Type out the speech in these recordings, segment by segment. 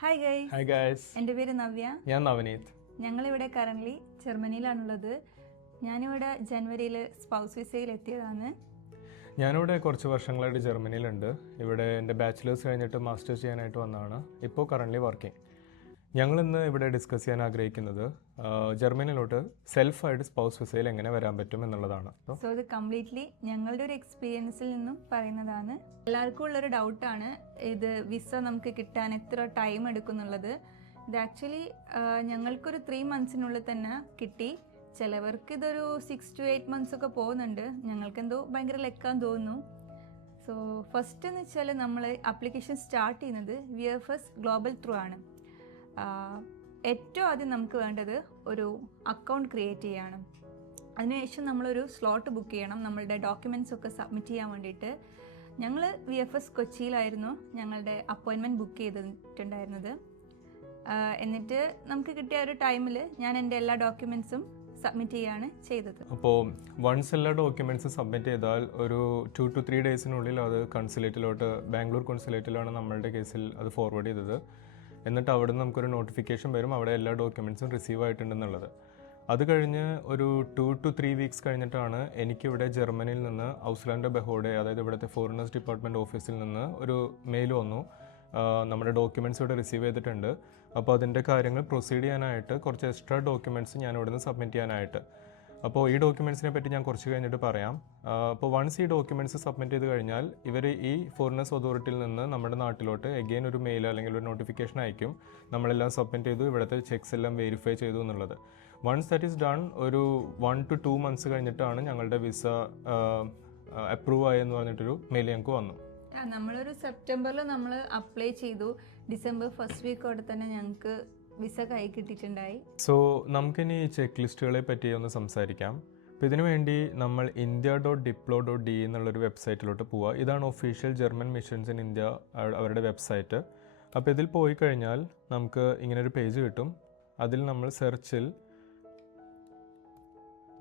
Hi guys. Hi guys. എൻ്റെ പേര് നവ്യ. ഞാൻ നവനീത്. ഞങ്ങളിവിടെ കറൻ്റ്ലി ജർമ്മനിയിലാണുള്ളത്. ഞാനിവിടെ ജനുവരിയിൽ സ്പൗസ് വിസയിൽ എത്തിയതാണ്. ഞാനിവിടെ കുറച്ച് വർഷങ്ങളായിട്ട് ജർമ്മനിയിലുണ്ട്. ഇവിടെ എൻ്റെ ബാച്ചിലേഴ്സ് കഴിഞ്ഞിട്ട് മാസ്റ്റേഴ്സ് ചെയ്യാനായിട്ട് വന്നതാണ്. ഇപ്പോൾ കറൻ്റ്ലി വർക്കിംഗ്. ഞങ്ങളിന്ന് ഇവിടെ ഡിസ്കസ് ചെയ്യാൻ ആഗ്രഹിക്കുന്നത് ജർമ്മനിയിലോട്ട് സെൽഫായിട്ട് സ്പൗസ് വിസയിൽ എങ്ങനെ വരാൻ പറ്റും എന്നുള്ളതാണ്. സോ ഇത് കംപ്ലീറ്റ്ലി ഞങ്ങളുടെ ഒരു എക്സ്പീരിയൻസിൽ നിന്നും പറയുന്നതാണ്. എല്ലാവർക്കും ഉള്ളൊരു ഡൗട്ടാണ് ഇത് വിസ നമുക്ക് കിട്ടാൻ എത്ര ടൈം എടുക്കും എന്നുള്ളത്. ഇത് ആക്ച്വലി ഞങ്ങൾക്കൊരു 3 monthsനുള്ളിൽ തന്നെ കിട്ടി. ചിലവർക്ക് ഇതൊരു 6 to 8 months ഒക്കെ പോകുന്നുണ്ട്. ഞങ്ങൾക്കെന്തോ ഭയങ്കര ലെക്കാന്ന് തോന്നുന്നു. സോ ഫസ്റ്റ് എന്ന് വെച്ചാൽ നമ്മൾ ആപ്ലിക്കേഷൻ സ്റ്റാർട്ട് ചെയ്യുന്നത് VFS ഗ്ലോബൽ ത്രൂ ആണ്. ഏറ്റവും ആദ്യം നമുക്ക് വേണ്ടത് ഒരു അക്കൗണ്ട് ക്രിയേറ്റ് ചെയ്യണം. അതിനുശേഷം നമ്മളൊരു സ്ലോട്ട് ബുക്ക് ചെയ്യണം നമ്മളുടെ ഡോക്യുമെൻറ്റ്സ് ഒക്കെ സബ്മിറ്റ് ചെയ്യാൻ വേണ്ടിയിട്ട്. ഞങ്ങൾ VFS കൊച്ചിയിലായിരുന്നു ഞങ്ങളുടെ അപ്പോയിൻമെൻറ്റ് ബുക്ക് ചെയ്തിട്ടുണ്ടായിരുന്നത്. എന്നിട്ട് നമുക്ക് കിട്ടിയ ഒരു ടൈമിൽ ഞാൻ എൻ്റെ എല്ലാ ഡോക്യുമെൻറ്റ്സും സബ്മിറ്റ് ചെയ്യാണ് ചെയ്തത്. അപ്പോൾ വൺസ് എല്ലാ ഡോക്യുമെൻറ്റ്സും സബ്മിറ്റ് ചെയ്താൽ ഒരു 2 to 3 daysനുള്ളിൽ അത് കൺസുലേറ്റിലോട്ട്, ബാംഗ്ലൂർ കൺസുലേറ്റിലാണ് നമ്മളുടെ കേസിൽ അത് ഫോർവേഡ് ചെയ്തത്. എന്നിട്ട് അവിടെ നിന്ന് നമുക്കൊരു നോട്ടിഫിക്കേഷൻ വരും അവിടെ എല്ലാ ഡോക്യുമെൻറ്റ്സും റിസീവ് ആയിട്ടുണ്ടെന്നുള്ളത്. അത് കഴിഞ്ഞ് ഒരു 2 to 3 weeks കഴിഞ്ഞിട്ടാണ് എനിക്കിവിടെ ജർമ്മനിയിൽ നിന്ന് ഔസ്ലാൻഡ് ബെഹോഡെ, അതായത് ഇവിടുത്തെ ഫോറിനേഴ്സ് ഡിപ്പാർട്ട്മെൻറ്റ് ഓഫീസിൽ നിന്ന് ഒരു മെയിൽ വന്നു, നമ്മുടെ ഡോക്യുമെൻറ്റ്സ് ഇവിടെ റിസീവ് ചെയ്തിട്ടുണ്ട്. അപ്പോൾ അതിൻ്റെ കാര്യങ്ങൾ പ്രൊസീഡ് ചെയ്യാനായിട്ട് കുറച്ച് എക്സ്ട്രാ ഡോക്യുമെൻറ്റ്സ് ഞാൻ ഇവിടെ നിന്ന് സബ്മിറ്റ് ചെയ്യാനായിട്ട്. അപ്പോൾ ഈ ഡോക്യുമെൻറ്റ്സിനെ പറ്റി ഞാൻ കുറച്ച് കഴിഞ്ഞിട്ട് പറയാം. അപ്പോൾ വൺസ് ഈ ഡോക്യുമെൻറ്റ്സ് സബ്മിറ്റ് ചെയ്ത് കഴിഞ്ഞാൽ ഇവർ ഈ ഫോറിനേഴ്സ് അതോറിറ്റിയിൽ നിന്ന് നമ്മുടെ നാട്ടിലോട്ട് എഗെയിൻ ഒരു മെയിൽ അല്ലെങ്കിൽ ഒരു നോട്ടിഫിക്കേഷൻ അയക്കും, നമ്മളെല്ലാം സബ്മിറ്റ് ചെയ്തു, ഇവിടുത്തെ ചെക്സ് എല്ലാം വെരിഫൈ ചെയ്തു എന്നുള്ളത്. വൺസ് ദാറ്റ് ഈസ് ഡൺ ഒരു 1 to 2 months കഴിഞ്ഞിട്ടാണ് ഞങ്ങളുടെ വിസ അപ്രൂവ് ആയെന്ന് പറഞ്ഞിട്ടൊരു മെയിൽ ഞങ്ങൾക്ക് വന്നു. നമ്മളൊരു സെപ്റ്റംബറിൽ നമ്മൾ അപ്ലൈ ചെയ്തു. ഡിസംബർ ഫസ്റ്റ് വീക്കോടെ തന്നെ ഞങ്ങൾക്ക് വിസ കൈ കിട്ടിയിട്ടുണ്ടായി. സോ നമുക്കിനി ഈ ചെക്ക് ലിസ്റ്റുകളെ പറ്റി ഒന്ന് സംസാരിക്കാം. അപ്പോൾ ഇതിനു വേണ്ടി നമ്മൾ india.diplo.de എന്നുള്ളൊരു വെബ്സൈറ്റിലോട്ട് പോവുക. ഇതാണ് official German missions in India അവരുടെ വെബ്സൈറ്റ്. അപ്പോൾ ഇതിൽ പോയി കഴിഞ്ഞാൽ നമുക്ക് ഇങ്ങനൊരു പേജ് കിട്ടും. അതിൽ നമ്മൾ സെർച്ചിൽ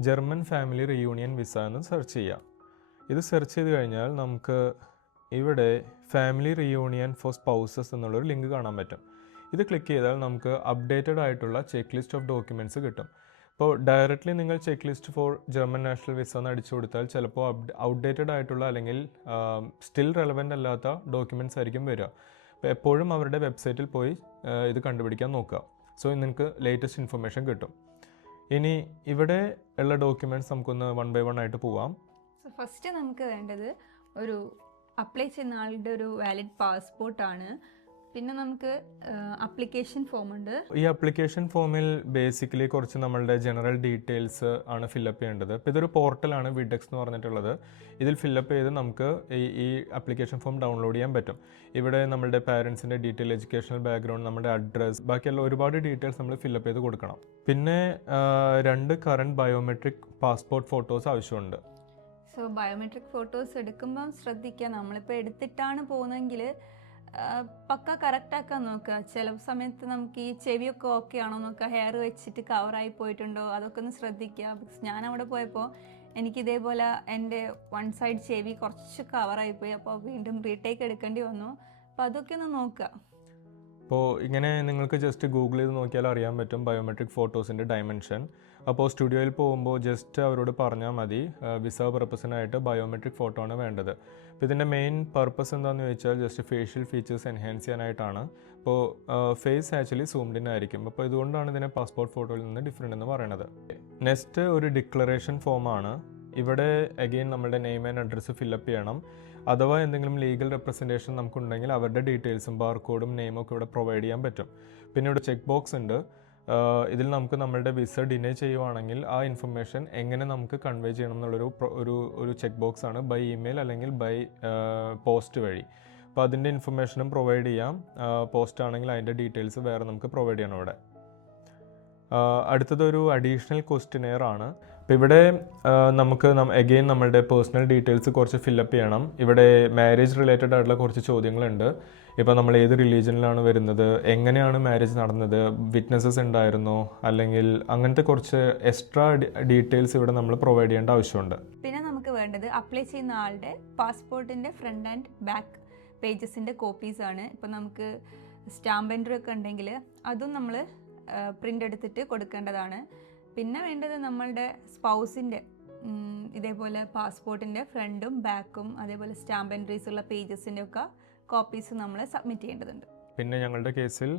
ജർമ്മൻ ഫാമിലി റീയൂണിയൻ വിസ എന്ന് സെർച്ച് ചെയ്യാം. ഇത് സെർച്ച് ചെയ്ത് കഴിഞ്ഞാൽ നമുക്ക് ഇവിടെ ഫാമിലി റീയൂണിയൻ ഫോർ സ്പൗസസ് എന്നുള്ളൊരു ലിങ്ക് കാണാൻ പറ്റും. ഇത് ക്ലിക്ക് ചെയ്താൽ നമുക്ക് അപ്ഡേറ്റഡ് ആയിട്ടുള്ള ചെക്ക് ലിസ്റ്റ് ഓഫ് ഡോക്യുമെൻറ്റ്സ് കിട്ടും. ഇപ്പോൾ ഡയറക്റ്റ്ലി നിങ്ങൾ check list four German national visa എന്ന് അടിച്ചു കൊടുത്താൽ ചിലപ്പോൾ ഔട്ട്ഡേറ്റഡ് ആയിട്ടുള്ള അല്ലെങ്കിൽ സ്റ്റിൽ റെലവൻ്റ് അല്ലാത്ത ഡോക്യുമെൻറ്റ്സ് ആയിരിക്കും വരിക. അപ്പോൾ എപ്പോഴും അവരുടെ വെബ്സൈറ്റിൽ പോയി ഇത് കണ്ടുപിടിക്കാൻ നോക്കുക. സോ നിങ്ങൾക്ക് ലേറ്റസ്റ്റ് ഇൻഫർമേഷൻ കിട്ടും. ഇനി ഇവിടെ ഉള്ള ഡോക്യുമെൻറ്റ്സ് നമുക്കൊന്ന് 1 by 1 ആയിട്ട് പോവാം. സോ ഫസ്റ്റ് നമുക്ക് വേണ്ടത് ഒരു അപ്ലൈ ചെയ്യുന്ന ആളുടെ ഒരു വാലിഡ് പാസ്പോർട്ടാണ്. പിന്നെ നമുക്ക് അപ്ലിക്കേഷൻ ഫോം ഉണ്ട്. ഈ അപ്ലിക്കേഷൻ ഫോമിൽ ബേസിക്കലി കുറച്ച് നമ്മളുടെ ജനറൽ ഡീറ്റെയിൽസ് ആണ് ഫില്ലപ്പ് ചെയ്യേണ്ടത്. ഇപ്പോൾ ഇതൊരു പോർട്ടലാണ് വിഡെക്സ് എന്ന് പറഞ്ഞിട്ടുള്ളത്. ഇതിൽ ഫില്ലപ്പ് ചെയ്ത് നമുക്ക് ഈ അപ്ലിക്കേഷൻ ഫോം ഡൗൺലോഡ് ചെയ്യാൻ പറ്റും. ഇവിടെ നമ്മളുടെ പാരൻസിൻ്റെ ഡീറ്റെയിൽ, എഡ്യൂക്കേഷണൽ ബാക്ക്ഗ്രൗണ്ട്, നമ്മുടെ അഡ്രസ്സ്, ബാക്കിയുള്ള ഒരുപാട് ഡീറ്റെയിൽസ് നമ്മൾ ഫില്ലപ്പ് ചെയ്ത് കൊടുക്കണം. പിന്നെ 2 കറണ്ട് ബയോമെട്രിക് പാസ്പോർട്ട് ഫോട്ടോസ് ആവശ്യമുണ്ട്. സോ ബയോമെട്രിക് ഫോട്ടോസ് എടുക്കുമ്പം ശ്രദ്ധിക്കുക, നമ്മളിപ്പോൾ എടുത്തിട്ടാണ് പോകുന്നതെങ്കിൽ പക്ക കറക്റ്റാക്കാൻ നോക്കുക. ചില സമയത്ത് നമുക്ക് ഈ ചെവിയൊക്കെ ഓക്കെ ആണോ നോക്കുക, ഹെയർ വെച്ചിട്ട് കവറായി പോയിട്ടുണ്ടോ അതൊക്കെ ഒന്ന് ശ്രദ്ധിക്കുക. ബിക്കോസ് ഞാൻ അവിടെ പോയപ്പോൾ എനിക്കിതേപോലെ എൻ്റെ 1 side ചെവി കുറച്ച് കവറായിപ്പോയി. അപ്പോൾ വീണ്ടും റീടേക്ക് എടുക്കേണ്ടി വന്നു. അപ്പോൾ അതൊക്കെ ഒന്ന് നോക്കുക. അപ്പോൾ ഇങ്ങനെ നിങ്ങൾക്ക് ജസ്റ്റ് ഗൂഗിൾ ചെയ്ത് നോക്കിയാൽ അറിയാൻ പറ്റും ബയോമെട്രിക് ഫോട്ടോസിൻ്റെ ഡയമെൻഷൻ. അപ്പോൾ സ്റ്റുഡിയോയിൽ പോകുമ്പോൾ ജസ്റ്റ് അവരോട് പറഞ്ഞാൽ മതി വിസ പർപ്പസിനായിട്ട് ബയോമെട്രിക് ഫോട്ടോ ആണ് വേണ്ടത്. അപ്പോൾ ഇതിൻ്റെ മെയിൻ പർപ്പസ് എന്താണെന്ന് ചോദിച്ചാൽ ജസ്റ്റ് ഫേഷ്യൽ ഫീച്ചേഴ്സ് എൻഹാൻസ് ചെയ്യാനായിട്ടാണ്. അപ്പോൾ ഫേസ് ആക്ച്വലി സൂംഡ് ഇൻ ആയിരിക്കും. അപ്പോൾ ഇതുകൊണ്ടാണ് ഇതിനെ പാസ്പോർട്ട് ഫോട്ടോയിൽ നിന്ന് ഡിഫറെൻ്റ് എന്ന് പറയുന്നത്. നെക്സ്റ്റ് ഒരു ഡിക്ലറേഷൻ ഫോമാണ്. ഇവിടെ അഗെയിൻ നമ്മുടെ നെയിം ആൻഡ് അഡ്രസ്സ് ഫില്ലപ്പ് ചെയ്യണം. അഥവാ എന്തെങ്കിലും ലീഗൽ റെപ്രസെൻറ്റേഷൻ നമുക്കുണ്ടെങ്കിൽ അവരുടെ ഡീറ്റെയിൽസും ബാർകോഡും നെയിമും ഒക്കെ ഇവിടെ പ്രൊവൈഡ് ചെയ്യാൻ പറ്റും. പിന്നെ ഇവിടെ ചെക്ക് ബോക്സ് ഉണ്ട്. ഇതിൽ നമുക്ക് നമ്മളുടെ വിസ ഡിനേ ചെയ്യുവാണെങ്കിൽ ആ ഇൻഫർമേഷൻ എങ്ങനെ നമുക്ക് കൺവേ ചെയ്യണം എന്നുള്ളൊരു ഒരു ചെക്ക് ബോക്സ് ആണ്, ബൈ ഇമെയിൽ അല്ലെങ്കിൽ ബൈ പോസ്റ്റ് വഴി. അപ്പോൾ അതിൻ്റെ ഇൻഫർമേഷനും പ്രൊവൈഡ് ചെയ്യാം. പോസ്റ്റ് ആണെങ്കിൽ അതിൻ്റെ ഡീറ്റെയിൽസ് വേറെ നമുക്ക് പ്രൊവൈഡ് ചെയ്യണം ഇവിടെ. അടുത്തതൊരു അഡീഷണൽ ക്വസ്റ്റിനെയർ ആണ്. അപ്പോൾ ഇവിടെ നമുക്ക് അഗെയിൻ നമ്മളുടെ പേഴ്സണൽ ഡീറ്റെയിൽസ് കുറച്ച് ഫില്ലപ്പ് ചെയ്യണം. ഇവിടെ മാരേജ് റിലേറ്റഡ് ആയിട്ടുള്ള കുറച്ച് ചോദ്യങ്ങളുണ്ട്. ഇപ്പോൾ നമ്മൾ ഏത് റിലീജിയനിലാണ് വരുന്നത്, എങ്ങനെയാണ് മാരേജ് നടന്നത്, വിറ്റ്നസ്സസ് ഉണ്ടായിരുന്നോ, അല്ലെങ്കിൽ അങ്ങനത്തെ കുറച്ച് എക്സ്ട്രാ ഡീറ്റെയിൽസ് ഇവിടെ നമ്മൾ പ്രൊവൈഡ് ചെയ്യേണ്ട ആവശ്യമുണ്ട്. പിന്നെ നമുക്ക് വേണ്ടത് അപ്ലൈ ചെയ്യുന്ന ആളുടെ പാസ്പോർട്ടിൻ്റെ ഫ്രണ്ട് ആൻഡ് ബാക്ക് പേജസിൻ്റെ കോപ്പീസാണ്. ഇപ്പോൾ നമുക്ക് സ്റ്റാമ്പ് എൻട്രി ഒക്കെ ഉണ്ടെങ്കിൽ അതും നമ്മൾ പ്രിൻ്റ് എടുത്തിട്ട് കൊടുക്കേണ്ടതാണ്. പിന്നെ വേണ്ടത് നമ്മളുടെ സ്പൗസിൻ്റെ ഇതേപോലെ പാസ്പോർട്ടിൻ്റെ ഫ്രണ്ടും ബാക്കും അതേപോലെ സ്റ്റാമ്പ് എൻട്രീസ് ഉള്ള പേജസിൻ്റെ ഒക്കെ കോപ്പീസ് നമ്മൾ സബ്മിറ്റ് ചെയ്യേണ്ടതുണ്ട്. പിന്നെ ഞങ്ങളുടെ കേസിൽ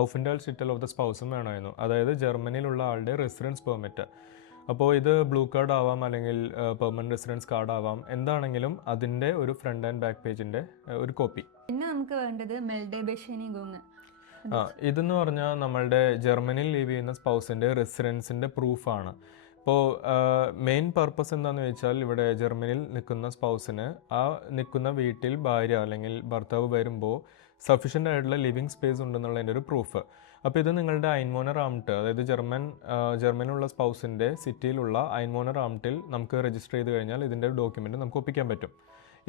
ഔഫൻഡാൽ ഷിറ്റൽ ഓഫ് ദ സ്പൗസും വേണമായിരുന്നു, അതായത് ജർമ്മനിയിലുള്ള ആളുടെ റെസിഡൻസ് പെർമിറ്റ്. അപ്പോൾ ഇത് ബ്ലൂ കാർഡ് ആവാം അല്ലെങ്കിൽ പെർമനൻറ്റ് റെസിഡൻസ് കാർഡ് ആവാം, എന്താണെങ്കിലും അതിൻ്റെ ഒരു ഫ്രണ്ട് ആൻഡ് ബാക്ക് പേജിൻ്റെ ഒരു കോപ്പി. പിന്നെ നമുക്ക് വേണ്ടത് മെൽഡേ ബെഷേനി ഗോങ്. ഇതെന്ന് പറഞ്ഞാൽ നമ്മളുടെ ജർമ്മനിയിൽ ലീവ് ചെയ്യുന്ന സ്പൗസിൻ്റെ റെസിഡൻസിൻ്റെ പ്രൂഫാണ്. ഇപ്പോൾ മെയിൻ പർപ്പസ് എന്താണെന്ന് വെച്ചാൽ ഇവിടെ ജർമ്മനിയിൽ നിൽക്കുന്ന സ്പൗസിന് ആ നിൽക്കുന്ന വീട്ടിൽ ഭാര്യ അല്ലെങ്കിൽ ഭർത്താവ് വരുമ്പോൾ സഫീഷ്യൻ്റ് ആയിട്ടുള്ള ലിവിങ് സ്പേസ് ഉണ്ടെന്നുള്ളതിൻ്റെ ഒരു പ്രൂഫ്. അപ്പോൾ ഇത് നിങ്ങളുടെ ഐൻമോണർ ആംറ്റ്, അതായത് ജർമ്മനിലുള്ള സ്പൗസിൻ്റെ സിറ്റിയിലുള്ള ഐൻമോണർ ആംറ്റിൽ നമുക്ക് രജിസ്റ്റർ ചെയ്ത് കഴിഞ്ഞാൽ ഇതിൻ്റെ ഡോക്യുമെൻറ്റ് നമുക്ക് ഒപ്പിക്കാൻ പറ്റും.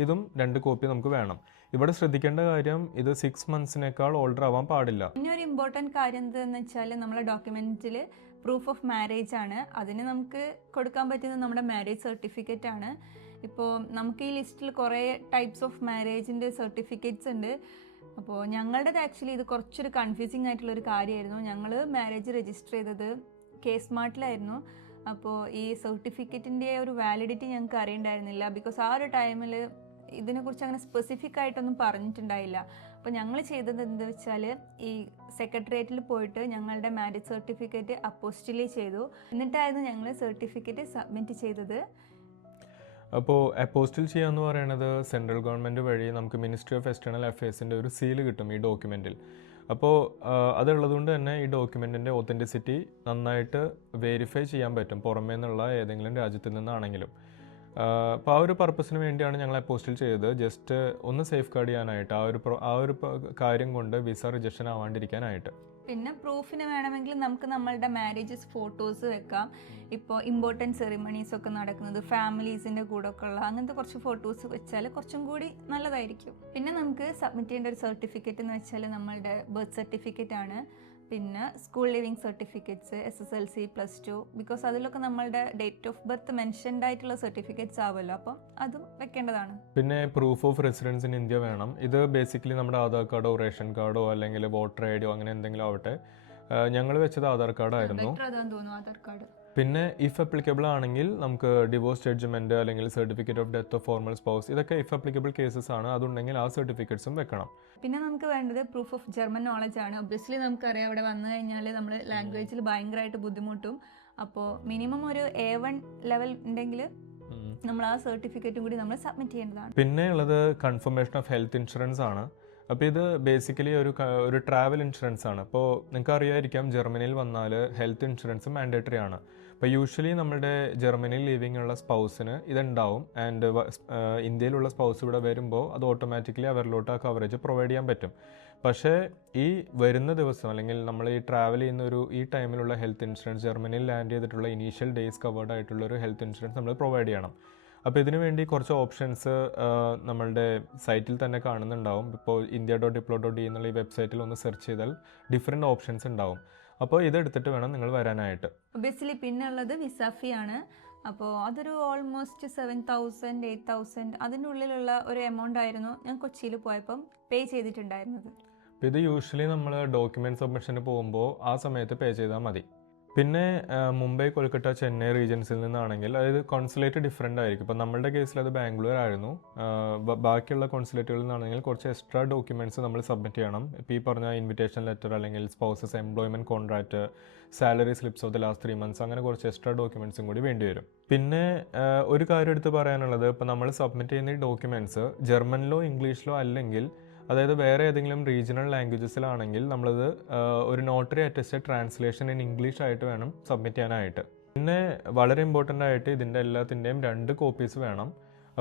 ഇതും 2 കോപ്പി നമുക്ക് വേണം. ഇവിടെ ശ്രദ്ധിക്കേണ്ട കാര്യം, ഇത് 6 മന്ത്സിനേക്കാൾ ഓൾഡർ ആവാൻ പാടില്ല. പിന്നെ ഒരു ഇമ്പോർട്ടൻറ്റ് കാര്യം എന്താണെന്ന് വെച്ചാൽ നമ്മളെ ഡോക്യുമെൻറ്റിൽ പ്രൂഫ് ഓഫ് മാരേജ് ആണ്. അതിന് നമുക്ക് കൊടുക്കാൻ പറ്റുന്നത് നമ്മുടെ മാരേജ് സർട്ടിഫിക്കറ്റ് ആണ്. ഇപ്പോൾ നമുക്ക് ഈ ലിസ്റ്റിൽ കുറേ ടൈപ്സ് ഓഫ് മാരേജിൻ്റെ സർട്ടിഫിക്കറ്റ്സ് ഉണ്ട്. അപ്പോൾ ഞങ്ങളുടേത് ആക്ച്വലി ഇത് കുറച്ചൊരു കൺഫ്യൂസിങ് ആയിട്ടുള്ളൊരു കാര്യമായിരുന്നു. ഞങ്ങൾ മാരേജ് രജിസ്റ്റർ ചെയ്തത് K-SMART-ലായിരുന്നു. അപ്പോൾ ഈ സർട്ടിഫിക്കറ്റിൻ്റെ ഒരു വാലിഡിറ്റി ഞങ്ങൾക്ക് അറിയണ്ടായിരുന്നില്ല. ബിക്കോസ് ആ ഒരു ടൈമിൽ ഇതിനെക്കുറിച്ച് അങ്ങനെ സ്പെസിഫിക് ആയിട്ടൊന്നും പറഞ്ഞിട്ടുണ്ടായില്ല. അപ്പോൾ ഞങ്ങൾ ചെയ്തത് എന്താ വെച്ചാൽ ഈ സെക്രട്ടേറിയറ്റിൽ പോയിട്ട് ഞങ്ങളുടെ മാരേജ് സർട്ടിഫിക്കറ്റ് അപ്പോസ്റ്റിലേ ചെയ്തു. എന്നിട്ടായിരുന്നു ഞങ്ങൾ സർട്ടിഫിക്കറ്റ് സബ്മിറ്റ് ചെയ്തത്. അപ്പോൾ അപ്പോസ്റ്റിൽ ചെയ്യാന്ന് പറയുന്നത് സെൻട്രൽ ഗവൺമെൻറ് വഴി നമുക്ക് മിനിസ്ട്രി ഓഫ് എക്സ്റ്റേണൽ അഫയേഴ്സിൻ്റെ ഒരു സീല് കിട്ടും ഈ ഡോക്യുമെൻറ്റിൽ. അപ്പോൾ അതുള്ളതുകൊണ്ട് തന്നെ ഈ ഡോക്യുമെൻറ്റിൻ്റെ ഒത്തൻറ്റിസിറ്റി നന്നായിട്ട് വെരിഫൈ ചെയ്യാൻ പറ്റും, പുറമേ നിന്നുള്ള ഏതെങ്കിലും രാജ്യത്തിൽ നിന്നാണെങ്കിലും. അപ്പോൾ ആ ഒരു പർപ്പസിന് വേണ്ടിയാണ് ഞങ്ങൾ അപ്പോസ്റ്റിൽ ചെയ്തത്, ജസ്റ്റ് ഒന്ന് സേഫ് ഗാർഡ് ചെയ്യാനായിട്ട്, ആ ഒരു കാര്യം കൊണ്ട് വിസ റിജക്ഷൻ ആവാണ്ടിരിക്കാനായിട്ട്. പിന്നെ പ്രൂഫിന് വേണമെങ്കിൽ നമുക്ക് നമ്മളുടെ മാരേജസ് ഫോട്ടോസ് വെക്കാം. ഇപ്പോൾ ഇമ്പോർട്ടൻറ്റ് സെറിമണീസ് ഒക്കെ നടക്കുന്നത് ഫാമിലീസിൻ്റെ കൂടെ ഒക്കെ ഉള്ള അങ്ങനത്തെ കുറച്ച് ഫോട്ടോസ് വെച്ചാൽ കുറച്ചും കൂടി നല്ലതായിരിക്കും. പിന്നെ നമുക്ക് സബ്മിറ്റ് ചെയ്യേണ്ട ഒരു സർട്ടിഫിക്കറ്റ് എന്ന് വെച്ചാൽ നമ്മളുടെ ബർത്ത് സർട്ടിഫിക്കറ്റ് ആണ്. പിന്നെ school leaving certificates, SSLC, +2, because അതിലൊക്കെ നമ്മളുടെ ഡേറ്റ് ഓഫ് ബർത്ത് മെൻഷൻഡ് ആയിട്ടുള്ള സർട്ടിഫിക്കറ്റ്സ് ആവുമല്ലോ, അപ്പം അതും വെക്കേണ്ടതാണ്. പിന്നെ proof of residence in India വേണം. ഇത് ബേസിക്കലി നമ്മുടെ ആധാർ കാർഡോ റേഷൻ കാർഡോ അല്ലെങ്കിൽ വോട്ടർ ഐഡിയോ അങ്ങനെ എന്തെങ്കിലും ആവട്ടെ. ഞങ്ങൾ വെച്ചത് ആധാർ കാർഡായിരുന്നു. ആധാർ കാർഡ്. പിന്നെ ഇഫ് അപ്ലിക്കബിൾ ആണെങ്കിൽ നമുക്ക് ഡിവോഴ്സ് ജഡ്ജ്മെൻറ്റ് അല്ലെങ്കിൽ certificate of death of formal spouse, ഇതൊക്കെ ഇഫ് അപ്ലിക്കബിൾ കേസസ് ആണ്. അതുണ്ടെങ്കിൽ ആ സർട്ടിഫിക്കറ്റ്സും വെക്കണം. പിന്നെ നമുക്ക് വേണ്ടത് പ്രൂഫ് ഓഫ് ജർമ്മൻ നോളജ് ആണ്. ഒബ്വിയസ്ലി നമുക്കറിയാം അവിടെ വന്നു കഴിഞ്ഞാൽ നമ്മൾ ലാംഗ്വേജിൽ ഭയങ്കരമായിട്ട് ബുദ്ധിമുട്ടും. അപ്പോൾ മിനിമം ഒരു A1 ലെവൽ ഉണ്ടെങ്കിൽ നമ്മൾ ആ സർട്ടിഫിക്കറ്റും കൂടി നമ്മൾ സബ്മിറ്റ് ചെയ്യേണ്ടതാണ്. പിന്നെ ഉള്ളത് കൺഫർമേഷൻ ഓഫ് ഹെൽത്ത് ഇൻഷുറൻസ് ആണ്. അപ്പോൾ ഇത് ബേസിക്കലി ഒരു ട്രാവൽ ഇൻഷുറൻസ് ആണ്. അപ്പോൾ നിങ്ങൾക്ക് അറിയായിരിക്കാം ജർമ്മനിയിൽ വന്നാൽ ഹെൽത്ത് ഇൻഷുറൻസ് മാൻഡേറ്ററി ആണ്. അപ്പോൾ യൂഷ്വലി നമ്മുടെ ജർമ്മനിയിൽ ലീവിംഗ് ഉള്ള സ്പൗസിന് ഇതുണ്ടാവും. ആൻഡ് ഇന്ത്യയിലുള്ള സ്പൗസ് ഇവിടെ വരുമ്പോൾ അത് ഓട്ടോമാറ്റിക്കലി അവരിലോട്ട് ആ കവറേജ് പ്രൊവൈഡ് ചെയ്യാൻ പറ്റും. പക്ഷേ ഈ വരുന്ന ദിവസം അല്ലെങ്കിൽ നമ്മൾ ഈ ട്രാവൽ ചെയ്യുന്ന ഈ ടൈമിലുള്ള ഹെൽത്ത് ഇൻഷുറൻസ്, ജർമ്മനിയിൽ ലാൻഡ് ചെയ്തിട്ടുള്ള ഇനീഷ്യൽ ഡേയ്സ് കവേർഡ് ആയിട്ടുള്ള ഒരു ഹെൽത്ത് ഇൻഷുറൻസ് നമ്മൾ പ്രൊവൈഡ് ചെയ്യണം. അപ്പോൾ ഇതിനു വേണ്ടി കുറച്ച് ഓപ്ഷൻസ് നമ്മളുടെ സൈറ്റിൽ തന്നെ കാണുന്നുണ്ടാവും. ഇപ്പോൾ india.diplo.de എന്നുള്ള ഈ വെബ്സൈറ്റിൽ ഒന്ന് സെർച്ച് ചെയ്താൽ ഡിഫറെൻറ്റ് ഓപ്ഷൻസ് ഉണ്ടാവും. അപ്പോൾ ഇതെടുത്തിട്ട് വേണം നിങ്ങൾ വരാനായിട്ട്. ഒബിയസ്ലി പിന്നെ ഉള്ളത് വിസ ഫീ ആണ്. അപ്പോൾ അതൊരു ഓൾമോസ്റ്റ് 7,000 8,000 അതിൻ്റെ ഉള്ളിലുള്ള ഒരു എമൗണ്ട് ആയിരുന്നു ഞാൻ കൊച്ചിയിൽ പോയപ്പം പേ ചെയ്തിട്ടുണ്ടായിരുന്നത്. അപ്പോൾ ഇത് യൂഷ്വലി നമ്മൾ ഡോക്യുമെൻറ്റ് സബ്മിഷന് പോകുമ്പോൾ ആ സമയത്ത് പേ ചെയ്താൽ മതി. പിന്നെ മുംബൈ, കൊൽക്കത്ത, ചെന്നൈ റീജൻസിൽ നിന്നാണെങ്കിൽ അതായത് കോൺസുലേറ്റ് ഡിഫറെൻ്റ് ആയിരിക്കും. ഇപ്പോൾ നമ്മളുടെ കേസിൽ അത് ബാംഗ്ലൂർ ആയിരുന്നു. ബാക്കിയുള്ള കോൺസുലേറ്റുകളിൽ നിന്നാണെങ്കിൽ കുറച്ച് എക്സ്ട്രാ ഡോക്യുമെൻറ്റ്സ് നമ്മൾ സബ്മിറ്റ് ചെയ്യണം. ഇപ്പോൾ ഈ പറഞ്ഞ ഇൻവിറ്റേഷൻ ലെറ്റർ അല്ലെങ്കിൽ spouses employment contract, salary slips of the last 3 months, അങ്ങനെ കുറച്ച് എക്സ്ട്രാ ഡോക്യുമെൻറ്റ്സും കൂടി വേണ്ടി വരും. പിന്നെ ഒരു കാര്യം എടുത്ത് പറയാനുള്ളത്, ഇപ്പോൾ നമ്മൾ സബ്മിറ്റ് ചെയ്യുന്ന ഈ ഡോക്യുമെൻറ്റ്സ് ജർമ്മനിലോ ഇംഗ്ലീഷിലോ അല്ലെങ്കിൽ അതായത് വേറെ ഏതെങ്കിലും റീജിയണൽ ലാംഗ്വേജസിലാണെങ്കിൽ നമ്മളത് ഒരു notary attested translation in English ആയിട്ട് വേണം സബ്മിറ്റ് ചെയ്യാനായിട്ട്. പിന്നെ വളരെ ഇമ്പോർട്ടൻ്റ് ആയിട്ട് ഇതിൻ്റെ എല്ലാത്തിൻ്റെയും 2 കോപ്പീസ് വേണം.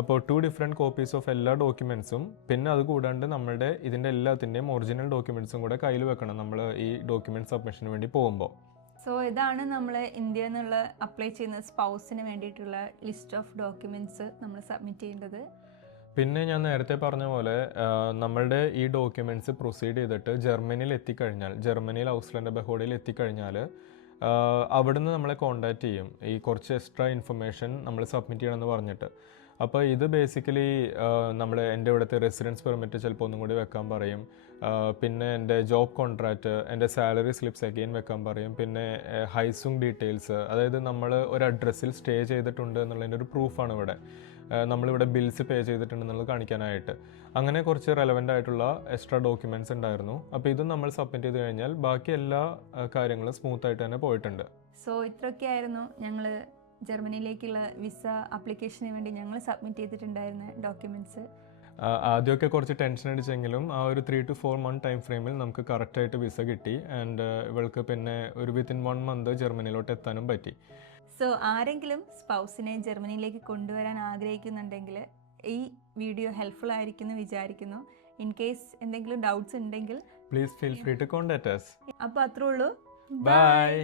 അപ്പോൾ 2 ഡിഫറെൻറ്റ് കോപ്പീസ് ഓഫ് എല്ലാ ഡോക്യുമെൻറ്റ്സും, പിന്നെ അത് കൂടാണ്ട് നമ്മളുടെ ഇതിൻ്റെ എല്ലാത്തിൻ്റെയും ഒറിജിനൽ ഡോക്യുമെൻറ്റ്സും കൂടെ കയ്യിൽ വെക്കണം നമ്മൾ ഈ ഡോക്യുമെൻറ്റ് സബ്മിഷന് വേണ്ടി പോകുമ്പോൾ. സോ ഇതാണ് നമ്മൾ ഇന്ത്യയിൽ നിന്നുള്ള അപ്ലൈ ചെയ്യുന്ന സ്പൗസിന് വേണ്ടിയിട്ടുള്ള ലിസ്റ്റ് ഓഫ് ഡോക്യുമെൻറ്റ്സ് നമ്മൾ സബ്മിറ്റ് ചെയ്യേണ്ടത്. പിന്നെ ഞാൻ നേരത്തെ പറഞ്ഞ പോലെ നമ്മളുടെ ഈ ഡോക്യുമെൻറ്റ്സ് പ്രൊസീഡ് ചെയ്തിട്ട് ജർമ്മനിയിൽ എത്തിക്കഴിഞ്ഞാൽ, ജർമ്മനിയിൽ ഔസ്ലാൻഡ് ബഹോഡയിൽ എത്തിക്കഴിഞ്ഞാൽ അവിടുന്ന് നമ്മളെ കോൺടാക്റ്റ് ചെയ്യും ഈ കുറച്ച് എക്സ്ട്രാ ഇൻഫർമേഷൻ നമ്മൾ സബ്മിറ്റ് ചെയ്യണമെന്ന് പറഞ്ഞിട്ട്. അപ്പോൾ ഇത് ബേസിക്കലി എൻ്റെ ഇവിടുത്തെ റെസിഡൻസ് പെർമിറ്റ് ചിലപ്പോൾ ഒന്നും കൂടി വെക്കാൻ പറയും. പിന്നെ എൻ്റെ ജോബ് കോൺട്രാക്റ്റ്, എൻ്റെ സാലറി സ്ലിപ്സ് അഗെയിൻ വെക്കാൻ പറയും. പിന്നെ ഹൈസുങ് ഡീറ്റെയിൽസ്, അതായത് നമ്മൾ ഒരു അഡ്രസ്സിൽ സ്റ്റേ ചെയ്തിട്ടുണ്ട് എന്നുള്ളതിൻ്റെ ഒരു പ്രൂഫാണ് ഇവിടെ. നമ്മളിവിടെ ബിൽസ് പേ ചെയ്തിട്ടുണ്ടെന്നുള്ളത് കാണിക്കാനായിട്ട്. അങ്ങനെ കുറച്ച് റെലവൻ്റ് ആയിട്ടുള്ള എക്സ്ട്രാ ഡോക്യുമെൻറ്റ്സ് ഉണ്ടായിരുന്നു. അപ്പോൾ ഇതും നമ്മൾ സബ്മിറ്റ് ചെയ്ത് കഴിഞ്ഞാൽ ബാക്കി എല്ലാ കാര്യങ്ങളും സ്മൂത്തായിട്ട് തന്നെ പോയിട്ടുണ്ട്. സോ ഇത്രയൊക്കെയായിരുന്നു ഞങ്ങൾ ജർമ്മനിയിലേക്കുള്ള വിസ ആപ്ലിക്കേഷന് വേണ്ടി ഞങ്ങൾ സബ്മിറ്റ് ചെയ്തിട്ടുണ്ടായിരുന്ന ഡോക്യുമെൻറ്റ്സ്. ആദ്യമൊക്കെ കുറച്ച് ടെൻഷൻ അടിച്ചെങ്കിലും ആ ഒരു 3 to 4 month ടൈം ഫ്രെയിമിൽ നമുക്ക് കറക്റ്റായിട്ട് വിസ കിട്ടി. ആൻഡ് ഇവൾക്ക് പിന്നെ ഒരു വിത്തിൻ 1 month ജർമ്മനിയിലോട്ട് എത്താനും പറ്റി. സോ ആരെങ്കിലും സ്പൗസിനെ ജർമ്മനിയിലേക്ക് കൊണ്ടുവരാൻ ആഗ്രഹിക്കുന്നുണ്ടെങ്കിൽ ഈ വീഡിയോ ഹെൽപ്ഫുൾ ആയിരിക്കും എന്ന് വിചാരിക്കുന്നു. ഇൻ കേസ് എന്തെങ്കിലും ഡൗട്ട്സ് ഉണ്ടെങ്കിൽ please feel free to contact us. അപ്പോൾ അത്രേ ഉള്ളൂ. Bye.